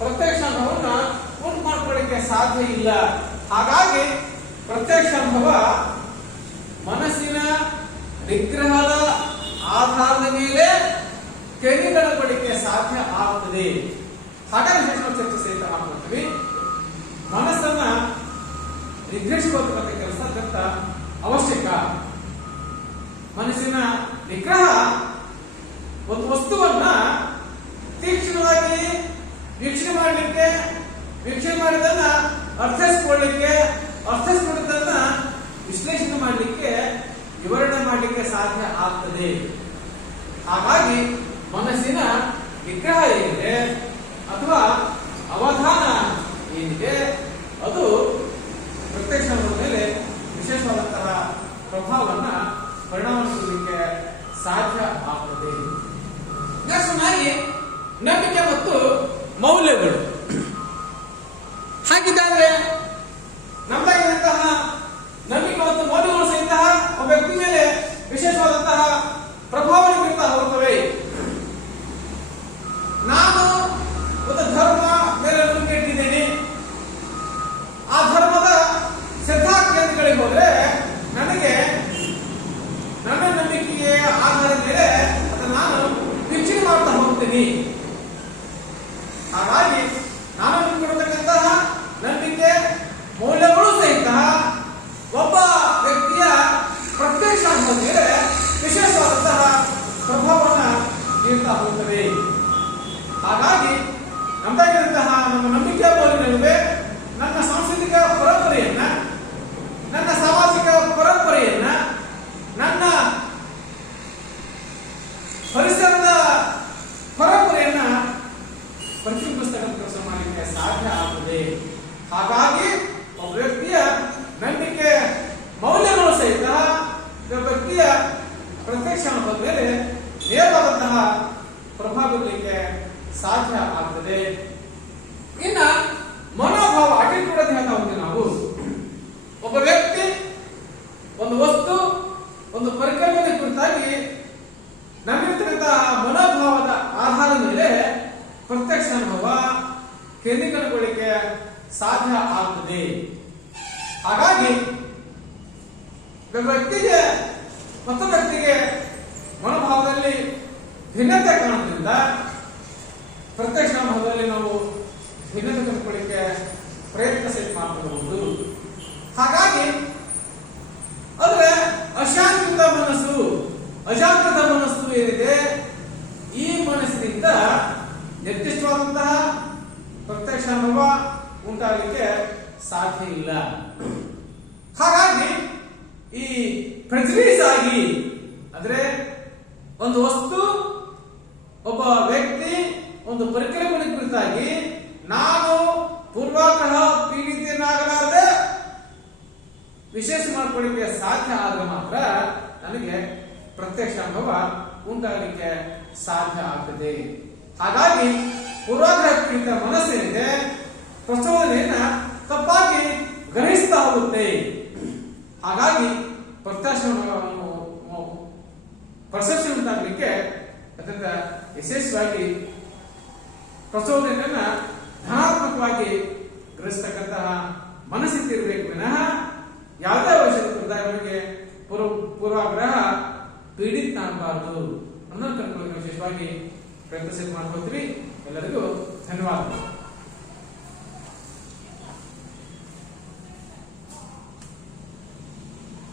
ಪ್ರತ್ಯಕ್ಷ ಅನುಭವವನ್ನು ಉಂಟು ಮಾಡ್ಕೊಳ್ಳಿಕ್ಕೆ ಸಾಧ್ಯ ಇಲ್ಲ. ಹಾಗಾಗಿ ಪ್ರತ್ಯಕ್ಷ ಅನುಭವ ಮನಸ್ಸಿನ ನಿಗ್ರಹದ ಆಧಾರದ ಮೇಲೆ ಕೇಂದ್ರೀಕರಣಗೊಳ್ಳಲಿಕ್ಕೆ ಸಾಧ್ಯ ಆಗುತ್ತದೆ. ಹಾಗಾಗಿ ಚರ್ಚೆ ಸಹಿತ ಮಾಡ್ಕೊಳ್ತೀವಿ. ಮನಸ್ಸನ್ನ ನಿಗ್ರಹಿಸಿಕೊಳ್ಳತಕ್ಕಂಥ ಕೆಲಸ ಅತ್ಯಂತ ಅವಶ್ಯಕ. ಮನಸ್ಸಿನ ನಿಗ್ರಹ ಒಂದು ವಸ್ತುವನ್ನ ತೀಕ್ಷ್ಣವಾಗಿ ವೀಕ್ಷಣೆ ಮಾಡಲಿಕ್ಕೆ, ವೀಕ್ಷಣೆ ಮಾಡಿದನ್ನ ಅರ್ಥೈಸಿಕೊಳ್ಳಲಿಕ್ಕೆ, ಅರ್ಥೈಸಿಕೊಂಡಿದ್ದನ್ನ ವಿಶ್ಲೇಷಣೆ ಮಾಡಲಿಕ್ಕೆ, ವಿವರಣೆ ಮಾಡಲಿಕ್ಕೆ ಸಾಧ್ಯ ಆಗ್ತದೆ. ಹಾಗಾಗಿ ಮನಸ್ಸಿನ ನಿಗ್ರಹ ಏನಿದೆ ಅಥವಾ ಅವಧಾನ ಏನಿದೆ ಅದು ಪ್ರತ್ಯಕ್ಷ ಮೇಲೆ ವಿಶೇಷವಾದಂತಹ ಪ್ರಭಾವವನ್ನ ಪರಿಣಾಮ ಬೀರಲಿಕ್ಕೆ ಸಾಧ್ಯ ಆಗ್ತದೆ. ನಂಬಿಕೆ ಮತ್ತು ಮೌಲ್ಯಗಳು. ಹಾಗಿದ್ದಾದ್ರೆ ನಮ್ಮದಾಗಿರುವಂತಹ ನಂಬಿಕೆ ಮತ್ತು ಮೌಲ್ಯಗಳು ಸಹಿತ ಒಬ್ಬ ವ್ಯಕ್ತಿ ಮೇಲೆ ವಿಶೇಷವಾದಂತಹ ಪ್ರಭಾವ ಬೀರ್ತಾ ಹೋಗುತ್ತವೆ. ನಾನು ಒಂದು ಧರ್ಮ ಮೇಲೆ ನಂಬಿಕೆ ಇಟ್ಟಿದ್ದೇನೆ, ಆ ಧರ್ಮದ ಶ್ರದ್ಧಾ ಕೇಂದ್ರಗಳಿಗೆ ಹೋದ್ರೆ ನನಗೆ ಹಾಗಾಗಿ ನಮ್ದಾಗಿರುವಂತಹ ನಮ್ಮ ನಂಬಿಕೆ ಮೌಲ್ಯಗಳಿವೆ, ನನ್ನ ಸಾಂಸ್ಕೃತಿಕ ಪರಂಪರೆಯನ್ನ, ನನ್ನ ಸಾಮಾಜಿಕ ಪರಂಪರೆಯನ್ನ, ನನ್ನ ಪರಿಸರದ ಪರಂಪರೆಯನ್ನ ಪ್ರತಿಬಿಂಬಿಸ್ತಕ್ಕಂಥ ಕೆಲಸ ಮಾಡಲಿಕ್ಕೆ ಸಾಧ್ಯ ಆಗುತ್ತದೆ. ಹಾಗಾಗಿ ಒಬ್ಬ ವ್ಯಕ್ತಿಯ ನಂಬಿಕೆ ಮೌಲ್ಯಗಳು ಸಹಿತ ಒಬ್ಬ ವ್ಯಕ್ತಿಯ ಪ್ರತ್ಯಕ್ಷ ಅನುಭವದ ಮೇಲೆ ನೇರವಾದಂತಹ ಪ್ರಭಾವ ಬೀರಲಿಕ್ಕೆ ಸಾಧ್ಯ ಆಗ್ತದೆ. ಇನ್ನ ಮನೋಭಾವ ಅಟಿಟ್ಯೂಡ್ ಅಂತ ಹೇಳ್ತಾ ಹೋಗ್ತೀವಿ ನಾವು. ಒಬ್ಬ ವ್ಯಕ್ತಿ ಒಂದು ವಸ್ತು ಒಂದು ಪರಿಕಲ್ಪನೆ ಕುರಿತಾಗಿ ನಮ್ಮಿರ್ತಕ್ಕಂತಹ ಮನೋಭಾವದ ಆಧಾರದ ಮೇಲೆ ಪ್ರತ್ಯಕ್ಷ ಅನುಭವ ಕೇಂದ್ರೀಕರಣಗೊಳ್ಳಿಕ್ಕೆ ಸಾಧ್ಯ ಆಗ್ತದೆ. ಹಾಗಾಗಿ ಒಬ್ಬ ವ್ಯಕ್ತಿಗೆ ಮತ್ತೊಬ್ಬ ವ್ಯಕ್ತಿಗೆ ಮನೋಭಾವದಲ್ಲಿ ಭಿನ್ನತೆ ಕಾರಣದಿಂದ ಪ್ರತ್ಯಕ್ಷ ಅನುಭವದಲ್ಲಿ ನಾವು ಭಿನ್ನತೆ ಕಂಡುಕೊಳ್ಳಿಕ್ಕೆ ಪ್ರಯತ್ನ ಸಹಿತ ಮಾಡಬಹುದು. ಹಾಗಾಗಿ ಅಂದ್ರೆ ಅಶಾಂತಿಯುತ ಮನಸ್ಸು, ಅಜಾಗೃತ ಮನಸ್ಸು ಏನಿದೆ, ಈ ಮನಸ್ಸಿನಿಂದ ನಿರ್ದಿಷ್ಟವಾದಂತಹ ಪ್ರತ್ಯಕ್ಷ ಅನುಭವ ಉಂಟಾಗಲಿಕ್ಕೆ ಸಾಧ್ಯ ಇಲ್ಲ. ಹಾಗಾಗಿ ಈ ಪ್ರೆಜುಡಿಸ್ ಆಗಿ ಅಂದ್ರೆ ಒಂದು ವಸ್ತು, ಒಬ್ಬ ವ್ಯಕ್ತಿ, ಒಂದು ಪರಿಕಲ್ಪನೆ ಕುರಿತಾಗಿ ನಾನು ಪೂರ್ವಾಗ್ರಹ ಪೀಡಿತನಾಗಲಾರದೆ ವಿಶೇಷ ಮಾಡಿಕೊಳ್ಳಿಕ್ಕೆ ಸಾಧ್ಯ ಆದ್ರೆ ಮಾತ್ರ ನನಗೆ ಪ್ರತ್ಯಕ್ಷ ಅನುಭವ ಉಂಟಾಗಲಿಕ್ಕೆ ಸಾಧ್ಯ ಆಗ್ತದೆ. ಹಾಗಾಗಿ ಪೂರ್ವಾಗ್ರಹ ಪೀಡಿತ ಮನಸ್ಸೇನಿದೆ ಪ್ರಚೋದನೆಯನ್ನ ತಪ್ಪಾಗಿ ಗ್ರಹಿಸ್ತಾ ಹೋಗುತ್ತೆ. ಹಾಗಾಗಿ ಪ್ರತ್ಯಕ್ಷ ಪರ್ಸೆಪ್ಷನ್ ಉಂಟಾಗಲಿಕ್ಕೆ ಅತ್ಯಂತ ಯಶಸ್ವಿಯಾಗಿ ಪ್ರಚೋದನೆಯನ್ನ ಧನಾತ್ಮಕವಾಗಿ ಗ್ರಹಿಸ್ತಕ್ಕಂತಹ ಮನಸ್ಥಿತಿ ಇರಬೇಕು ವಿನಃ ಯಾವುದೇ ವಯಸ್ಸಿನ ಉದಾಹರಣೆಗೆ ಪೂರ್ವಾಗ್ರಹ ಪೀಡಿತ ಆಗಬಾರದು ಅನ್ನೋದನ್ನು ವಿಶೇಷವಾಗಿ ಪ್ರಯತ್ನ ಮಾಡ್ಕೊಳ್ತೀವಿ. ಎಲ್ಲರಿಗೂ ಧನ್ಯವಾದಗಳು.